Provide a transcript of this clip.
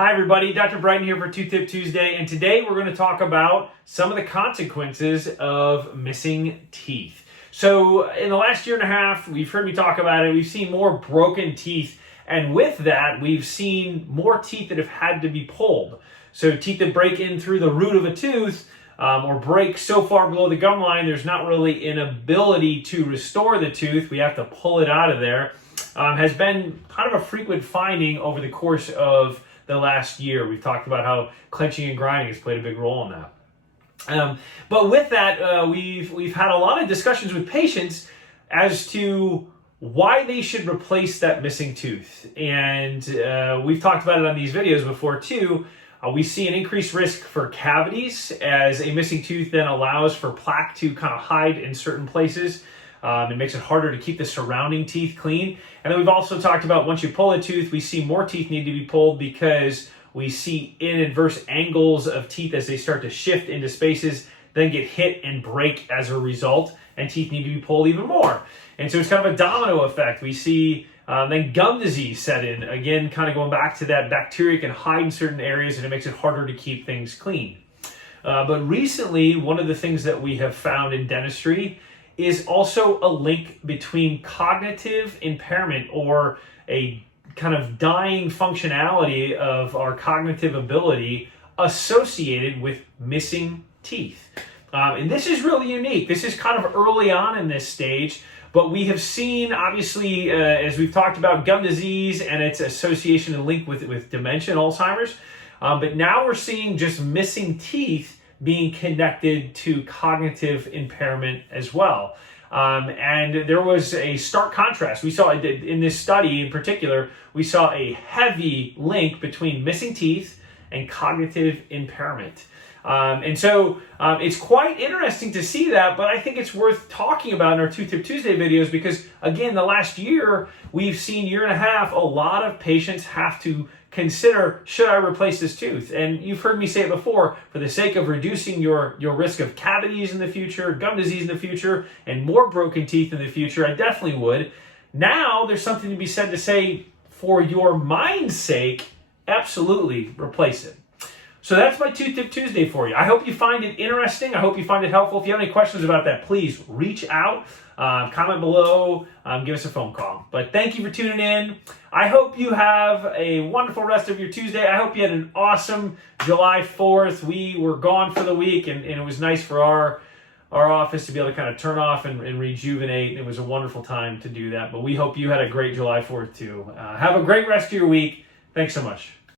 Hi everybody, Dr. Bryton here for Tooth Tip Tuesday, and today we're going to talk about some of the consequences of missing teeth. So in the last year and a half, we've heard me talk about it, we've seen more broken teeth, and with that, we've seen more teeth that have had to be pulled. So teeth that break in through the root of a tooth, or break so far below the gum line, there's not really an ability to restore the tooth, we have to pull it out of there, has been kind of a frequent finding over the course of the last year. We've talked about how clenching and grinding has played a big role in that. But with that, we've had a lot of discussions with patients as to why they should replace that missing tooth. And we've talked about it on these videos before too. We see an increased risk for cavities, as a missing tooth then allows for plaque to kind of hide in certain places. It makes it harder to keep the surrounding teeth clean. And then we've also talked about once you pull a tooth, we see more teeth need to be pulled because we see inadverse angles of teeth as they start to shift into spaces, then get hit and break as a result, and teeth need to be pulled even more. And so it's kind of a domino effect. We see then gum disease set in, again, kind of going back to that bacteria can hide in certain areas and it makes it harder to keep things clean. But recently, one of the things that we have found in dentistry is also a link between cognitive impairment, or a kind of dying functionality of our cognitive ability associated with missing teeth. And this is really unique. This is kind of early on in this stage, but we have seen, obviously, as we've talked about gum disease and its association and link with dementia and Alzheimer's, but now we're seeing just missing teeth being connected to cognitive impairment as well. And there was a stark contrast. We saw in this study in particular, we saw a heavy link between missing teeth and cognitive impairment. And so it's quite interesting to see that, but I think it's worth talking about in our Tooth Tip Tuesday videos because, again, the last year, we've seen year and a half, a lot of patients have to consider, should I replace this tooth? And you've heard me say it before, for the sake of reducing your risk of cavities in the future, gum disease in the future, and more broken teeth in the future, I definitely would. Now, there's something to be said to say, for your mind's sake, absolutely replace it. So that's my Tooth Tip Tuesday for you. I hope you find it interesting. I hope you find it helpful. If you have any questions about that, please reach out, comment below, give us a phone call. But thank you for tuning in. I hope you have a wonderful rest of your Tuesday. I hope you had an awesome July 4th. We were gone for the week, and it was nice for our office to be able to kind of turn off and rejuvenate. It was a wonderful time to do that. But we hope you had a great July 4th too. Have a great rest of your week. Thanks so much.